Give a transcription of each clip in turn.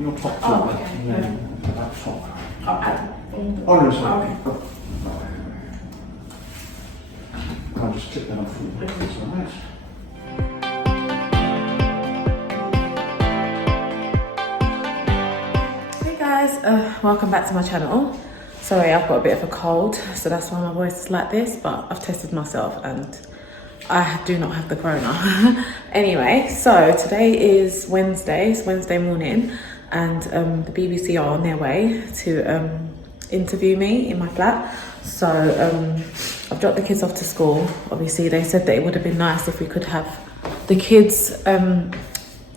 your top two. Oh, okay. And then that top. Oh, no, sorry. okay. I'll just clip that off for you. That's all right. Hey guys, welcome back to my channel. Sorry, I've got a bit of a cold, so that's why my voice is like this, but I've tested myself and I do not have the corona. Anyway, so today is Wednesday, it's Wednesday morning, and the BBC are on their way to interview me in my flat. So I've dropped the kids off to school. Obviously they said that it would have been nice if we could have the kids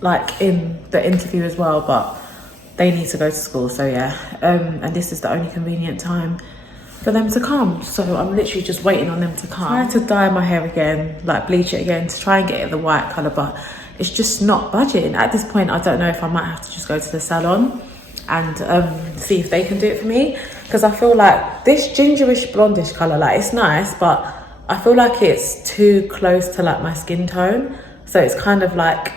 like in the interview as well, but they need to go to school, so yeah. And this is the only convenient time for them to come, so I'm literally just waiting on them to come. I tried to dye my hair again, like bleach it again, to try and get it the white colour, but it's just not budging. At this point, I don't know if I might have to just go to the salon and see if they can do it for me, because I feel like this gingerish blondish colour, like it's nice, but I feel like it's too close to like my skin tone, so it's kind of like,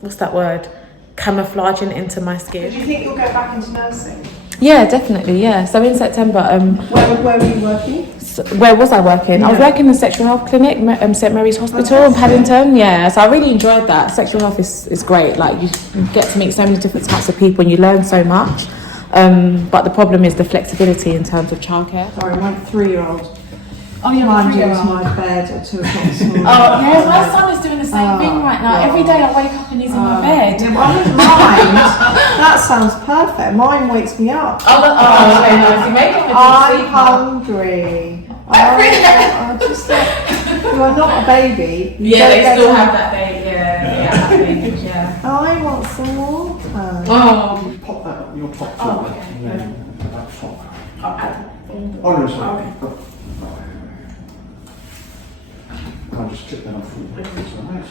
what's that word? Camouflaging into my skin. Do you think you'll go back into nursing? Yeah, definitely, yeah. So in September, Where were you working? so where was I working? Yeah. I was working in the sexual health clinic, St Mary's Hospital in Paddington. Yeah, so I really enjoyed that. Sexual health is great. Like you get to meet so many different types of people and you learn so much. But the problem is the flexibility in terms of childcare. Sorry, my 3-year-old. Oh, yeah, climbed into my bed at 2 o'clock this morning. Oh, yeah, my son is doing the same thing right now. God. Every day I wake up and he's in my bed. Yeah, well, I wouldn't mind. That sounds perfect. Mine wakes me up. Very nice. You make him a deep I'm sleeper. hungry. I just you are not a baby. You Yeah, don't they get still to- have that baby. Yeah, that baby, yeah. I want some water. Oh, Pop that on your top two. Oh, okay. And then that top. oh, No, sorry. okay. I'll just clip that off for you. That's all right.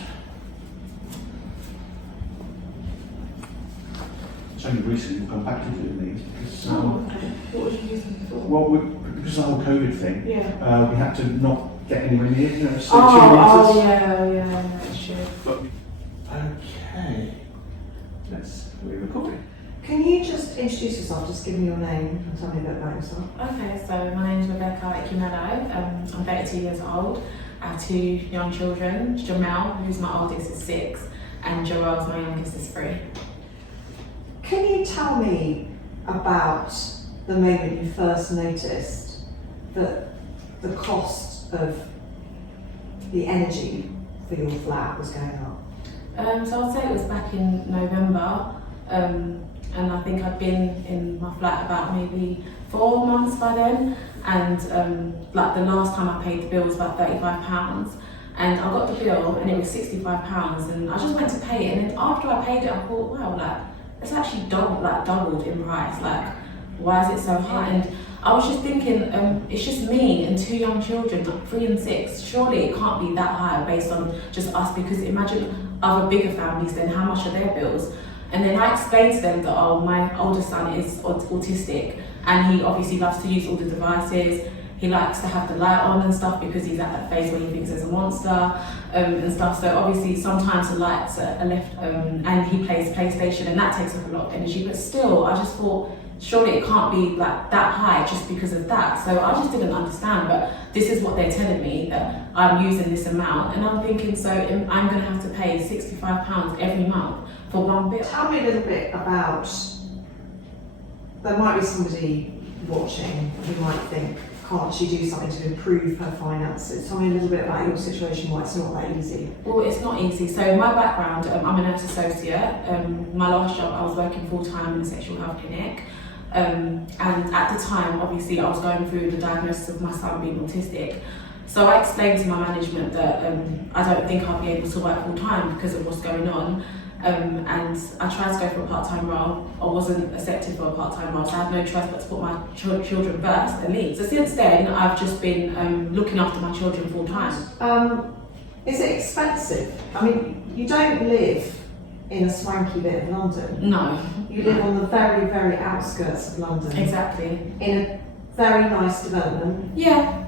It's only recently we've gone back to doing these because, Okay. What was you using before? well, because of the whole COVID thing, Yeah. we had to not get anywhere near, you know, Oh, yeah, that's true. Okay. Let's re-record it. Can you just introduce yourself? Just give me your name and tell me a bit about yourself. Okay, so my name is Rebecca Ikimello. I'm 32 years old. I have 2 young children. Jamel, who's my oldest, is 6, and Joel's my youngest, is 3. Can you tell me about the moment you first noticed that the cost of the energy for your flat was going up? So I'd say it was back in November, and I think I'd been in my flat about maybe 4 months by then, and like the last time I paid the bill was about £35, and I got the bill and it was £65, and I just went to pay it, and then after I paid it I thought, wow, like it's actually doubled in price, like why is it so high? And I was just thinking, it's just me and 2 young children, 3 and 6. Surely it can't be that high based on just us, because imagine other bigger families, then how much are their bills? And then I explained to them that, oh, my older son is autistic and he obviously loves to use all the devices. He likes to have the light on and stuff because he's at that phase where he thinks there's a monster and stuff. So obviously sometimes the lights are left and he plays PlayStation and that takes up a lot of energy. But still, I just thought, surely it can't be like that high just because of that. So I just didn't understand, but this is what they're telling me, that I'm using this amount. And I'm thinking, so I'm gonna have to pay £65 every month for one bill. Tell me a little bit about, there might be somebody watching who might think, can't she do something to improve her finances? Tell me a little bit about your situation, why it's not that easy. Well, it's not easy. So my background, I'm a nurse associate. My last job, I was working full-time in a sexual health clinic. And at the time, obviously, I was going through the diagnosis of my son being autistic. So I explained to my management that I don't think I'll be able to work full-time because of what's going on. And I tried to go for a part-time role. I wasn't accepted for a part-time role, so I had no choice but to put my children first and leave. So since then, I've just been looking after my children full-time. Is it expensive? I mean, you don't live in a swanky bit of London. No. You live on the very, very outskirts of London. Exactly. In a very nice development. Yeah.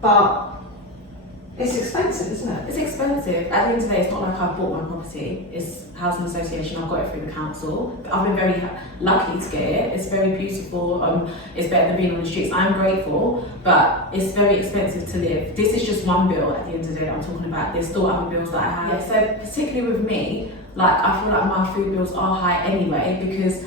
But It's expensive, isn't it? It's expensive. At the end of the day, it's not like I've bought my property. It's housing association. I've got it through the council. I've been very lucky to get it. It's very beautiful. It's better than being on the streets. I'm grateful, but it's very expensive to live. This is just one bill at the end of the day that I'm talking about. There's still other bills that I have. Yeah, so particularly with me, like I feel like my food bills are high anyway because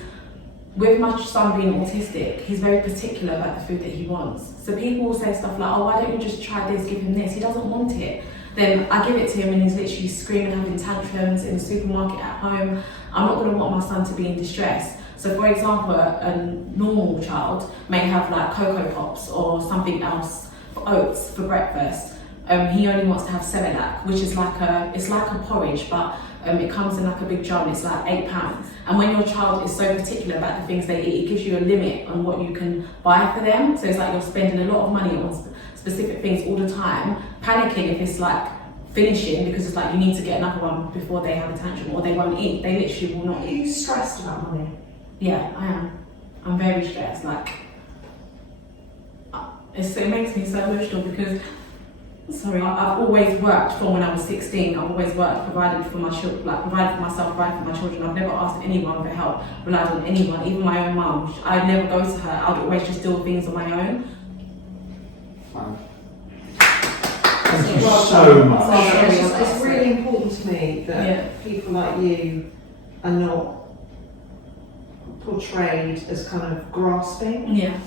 with my son being autistic, he's very particular about the food that he wants. So people will say stuff like, oh, why don't you just try this, give him this? He doesn't want it. Then I give it to him and he's literally screaming, having tantrums in the supermarket at home. I'm not going to want my son to be in distress. So for example, a normal child may have like Cocoa Pops or something else for oats for breakfast. He only wants to have Cerelac, which is it's like a porridge, but it comes in like a big jar and it's like £8. And when your child is so particular about the things they eat, it gives you a limit on what you can buy for them. So it's like you're spending a lot of money on specific things all the time, panicking if it's like finishing because it's like you need to get another one before they have a tantrum or they won't eat. They literally will not Are eat. you stressed about money? Yeah, I am. I'm very stressed. Like, it makes me so emotional because I've always worked from when I was 16. I've always worked, provided for my children, like provided for myself, provided for my children. I've never asked anyone for help, relied on anyone, even my own mum. I'd never go to her. I'd always just do things on my own. Thank you so much. It's really important to me that people like you are not portrayed as kind of grasping. Yeah.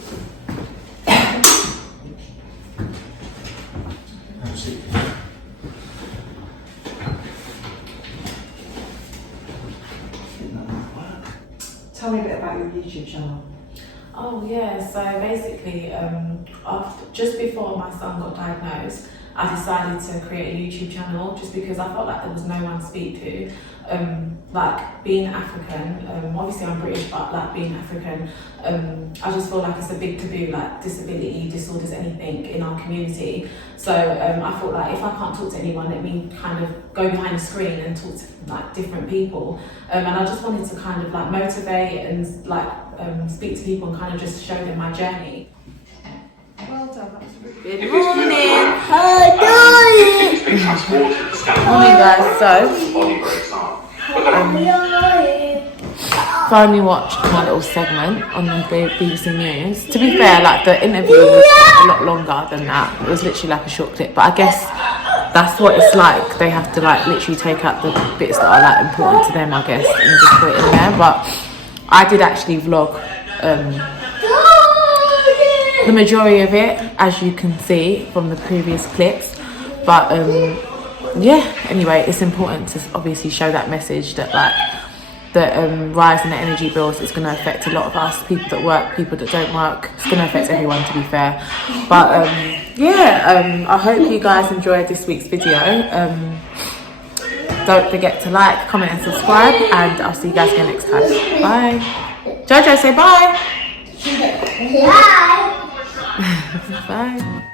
Tell me a bit about your YouTube channel. Oh yeah, so basically, just before my son got diagnosed, I decided to create a YouTube channel just because I felt like there was no one to speak to. Like being African, obviously I'm British, but like being African, I just feel like it's a big taboo, like disability, disorders, anything in our community. So I felt like if I can't talk to anyone, let me kind of go behind the screen and talk to like different people. And I just wanted to kind of like motivate and like speak to people and kind of just show them my journey. Well done, that was really Good morning. Morning guys, so finally watched my little segment on the BBC News. To be fair, like the interview was a lot longer than that. It was literally like a short clip, but I guess that's what it's like. They have to like literally take out the bits that are like important to them, I guess, and just put it in there. But I did actually vlog the majority of it, as you can see from the previous clips. But yeah, anyway, it's important to obviously show that message that like the rise in the energy bills is going to affect a lot of us, people that work, people that don't work. It's going to affect everyone, to be fair. But yeah, I hope you guys enjoyed this week's video. Don't forget to like, comment and subscribe, and I'll see you guys again next time. Bye. Jojo, say bye. Bye. Bye.